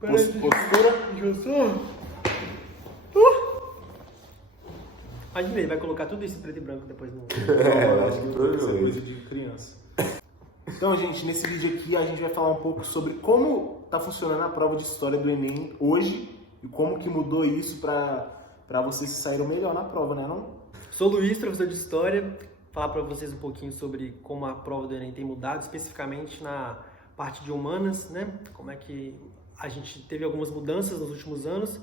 Postura. Imagina, ele vai colocar tudo isso em preto e branco depois no... Eu acho que Isso é provavelmente. coisa de criança. Então, gente, nesse vídeo aqui a gente vai falar um pouco sobre como tá funcionando a prova de história do Enem hoje e como que mudou isso para vocês se saíram melhor na prova, né, não? Sou o Luiz, professor de História. Falar para vocês um pouquinho sobre como a prova do Enem tem mudado, especificamente na parte de humanas, né? Como é que a gente teve algumas mudanças nos últimos anos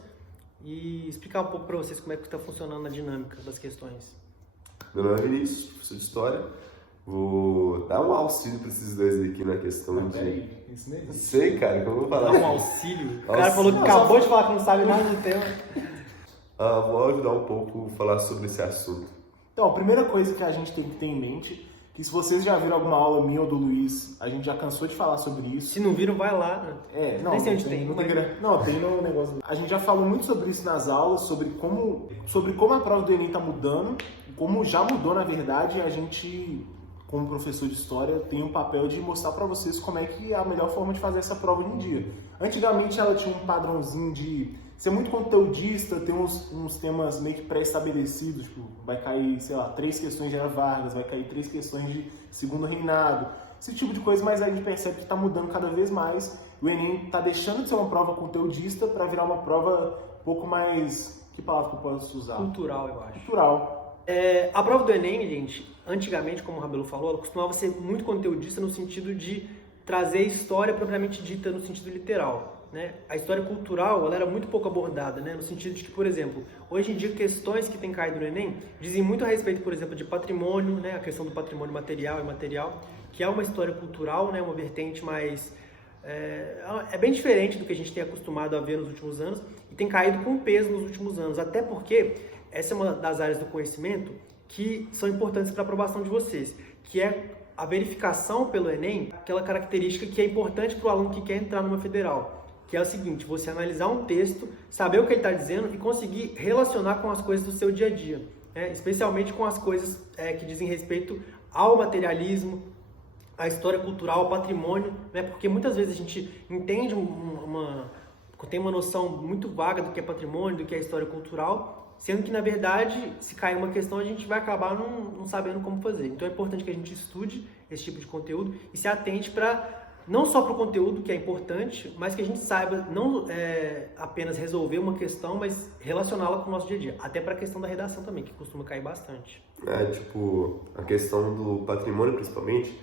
e explicar um pouco para vocês como é que está funcionando a dinâmica das questões. Meu nome é Vinícius, professor de História. Vou dar um auxílio para esses dois aqui na questão de... Peraí, isso não existe. Sei, cara, que eu vou falar. Dá um auxílio. O cara falou que Não, acabou de falar que não sabe nada do tema. Vou ajudar um pouco a falar sobre esse assunto. Então, a primeira coisa que a gente tem que ter em mente, que se vocês já viram alguma aula minha ou do Luiz, a gente já cansou de falar sobre isso. Se não viram, vai lá. Né? Não, Nem sei onde não tem, não mas- Não, tem no negócio. A gente já falou muito sobre isso nas aulas, sobre como a prova do Enem tá mudando, como já mudou na verdade, e a gente, como professor de história, tem um papel de mostrar para vocês como é que é a melhor forma de fazer essa prova hoje em dia. Antigamente ela tinha um padrãozinho de ser muito conteudista, ter uns temas meio que pré-estabelecidos, tipo, vai cair, sei lá, 3 questões de Era Vargas, vai cair 3 questões de Segundo Reinado, esse tipo de coisa, mas a gente percebe que está mudando cada vez mais. O Enem está deixando de ser uma prova conteudista para virar uma prova um pouco mais, que palavra que eu posso usar? Cultural, eu acho. Cultural. A prova do Enem, gente, antigamente, como o Rabelo falou, ela costumava ser muito conteudista no sentido de trazer história propriamente dita no sentido literal. Né? A história cultural ela era muito pouco abordada, né? No sentido de que, por exemplo, hoje em dia questões que têm caído no Enem dizem muito a respeito, por exemplo, de patrimônio, né? A questão do patrimônio material e imaterial, que é uma história cultural, né? Uma vertente mais... É bem diferente do que a gente tem acostumado a ver nos últimos anos e tem caído com peso nos últimos anos, até porque essa é uma das áreas do conhecimento que são importantes para a aprovação de vocês, que é a verificação pelo Enem, aquela característica que é importante para o aluno que quer entrar numa federal, que é o seguinte: você analisar um texto, saber o que ele está dizendo e conseguir relacionar com as coisas do seu dia a dia, né? Especialmente com as coisas que dizem respeito ao materialismo, à história cultural, ao patrimônio, né? Porque muitas vezes a gente entende tem uma noção muito vaga do que é patrimônio, do que é história cultural, sendo que, na verdade, se cair uma questão, a gente vai acabar não sabendo como fazer. Então é importante que a gente estude esse tipo de conteúdo e se atente não só para o conteúdo, que é importante, mas que a gente saiba não apenas resolver uma questão, mas relacioná-la com o nosso dia a dia. Até para a questão da redação também, que costuma cair bastante. Tipo, a questão do patrimônio, principalmente,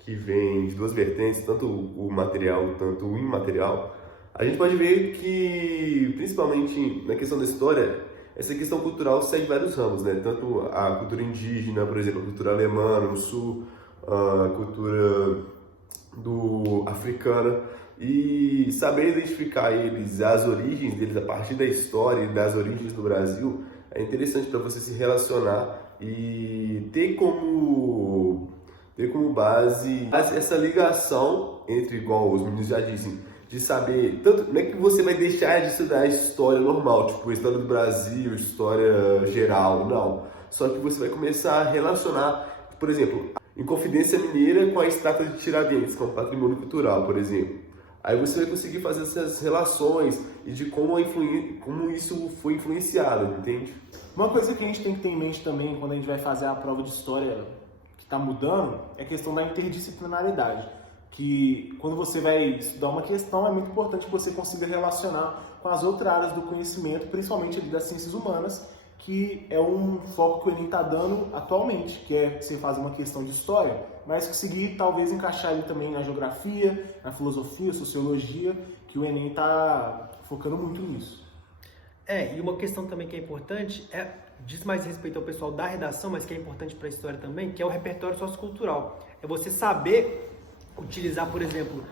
que vem de duas vertentes, tanto o material quanto o imaterial. A gente pode ver que, principalmente na questão da história, essa questão cultural segue vários ramos, né? Tanto a cultura indígena, por exemplo, a cultura alemã no sul, a cultura africana, e saber identificar eles, as origens deles a partir da história e das origens do Brasil, é interessante para você se relacionar e ter como base essa ligação entre, igual os meninos já dizem, de saber, tanto não é que você vai deixar de estudar a história normal, tipo a história do Brasil, história geral, não. Só que você vai começar a relacionar, por exemplo, Inconfidência Mineira com a estátua de Tiradentes, que é um patrimônio cultural, por exemplo. Aí você vai conseguir fazer essas relações e de como isso foi influenciado, entende? Uma coisa que a gente tem que ter em mente também quando a gente vai fazer a prova de história que está mudando é a questão da interdisciplinaridade. Que quando você vai estudar uma questão é muito importante que você consiga relacionar com as outras áreas do conhecimento, principalmente ali das ciências humanas, que é um foco que o Enem está dando atualmente, que é você fazer uma questão de história, mas conseguir talvez encaixar ali também na geografia, na filosofia, sociologia, que o Enem está focando muito nisso. E uma questão também que é importante, diz mais respeito ao pessoal da redação, mas que é importante para a história também, que é o repertório sociocultural. É você saber utilizar, por exemplo,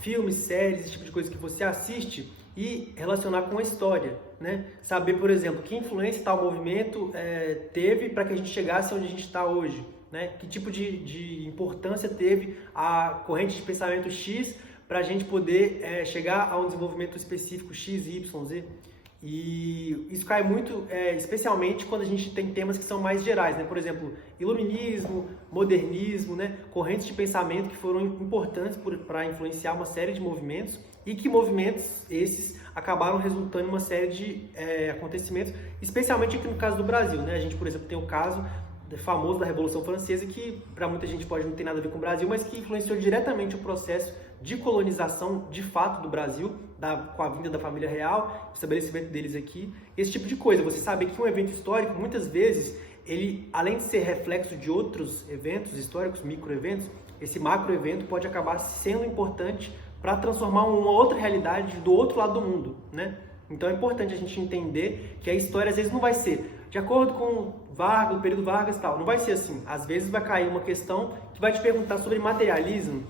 filmes, séries, esse tipo de coisa que você assiste e relacionar com a história, né? Saber, por exemplo, que influência tal movimento teve para que a gente chegasse onde a gente está hoje, né? Que tipo de importância teve a corrente de pensamento X para a gente poder chegar a um desenvolvimento específico X, Y, Z. E isso cai muito, especialmente quando a gente tem temas que são mais gerais, né? Por exemplo, iluminismo, modernismo, né? Correntes de pensamento que foram importantes para influenciar uma série de movimentos e que movimentos esses acabaram resultando em uma série de acontecimentos, especialmente aqui no caso do Brasil, né? A gente, por exemplo, tem o caso famoso da Revolução Francesa, que para muita gente pode não ter nada a ver com o Brasil, mas que influenciou diretamente o processo de colonização de fato do Brasil, com a vinda da família real, o estabelecimento deles aqui, esse tipo de coisa. Você sabe que um evento histórico, muitas vezes, ele, além de ser reflexo de outros eventos históricos, microeventos, esse macroevento pode acabar sendo importante para transformar uma outra realidade do outro lado do mundo, né? Então é importante a gente entender que a história às vezes não vai ser de acordo com Vargas, o período Vargas e tal, não vai ser assim. Às vezes vai cair uma questão que vai te perguntar sobre materialismo,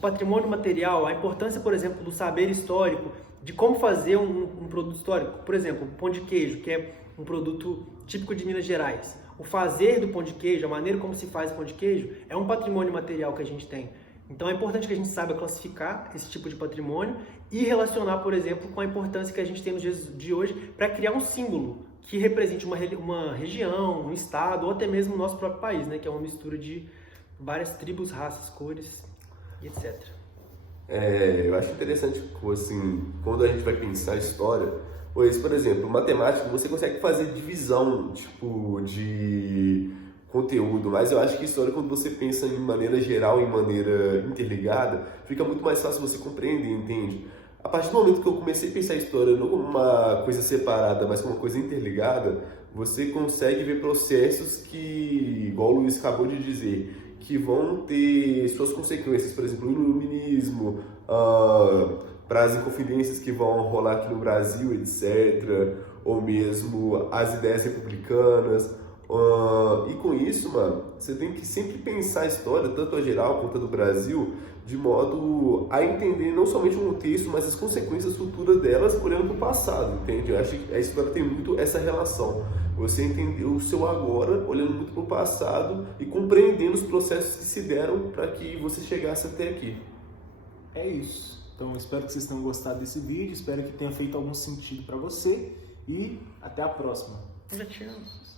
patrimônio material, a importância, por exemplo, do saber histórico, de como fazer um produto histórico. Por exemplo, o pão de queijo, que é um produto típico de Minas Gerais. O fazer do pão de queijo, a maneira como se faz o pão de queijo, é um patrimônio material que a gente tem. Então é importante que a gente saiba classificar esse tipo de patrimônio e relacionar, por exemplo, com a importância que a gente tem nos dias de hoje para criar um símbolo que represente uma região, um estado ou até mesmo o nosso próprio país, né? Que é uma mistura de várias tribos, raças, cores e etc. Eu acho interessante, assim, quando a gente vai pensar a história, pois, por exemplo, matemática, você consegue fazer divisão, tipo, de conteúdo, mas eu acho que história, quando você pensa em maneira geral, em maneira interligada, fica muito mais fácil você compreender, entende? A partir do momento que eu comecei a pensar a história não como uma coisa separada, mas como uma coisa interligada, você consegue ver processos que, igual o Luiz acabou de dizer, que vão ter suas consequências, por exemplo, o iluminismo, para as inconfidências que vão rolar aqui no Brasil, etc., ou mesmo as ideias republicanas. E com isso, mano, você tem que sempre pensar a história, tanto a geral quanto a do Brasil, de modo a entender não somente o contexto, mas as consequências futuras delas olhando para o passado, entende? Eu acho que a história tem muito essa relação. Você entendeu o seu agora, olhando muito para o passado e compreendendo os processos que se deram para que você chegasse até aqui. É isso. Então, espero que vocês tenham gostado desse vídeo, espero que tenha feito algum sentido para você e até a próxima. Já tínhamos.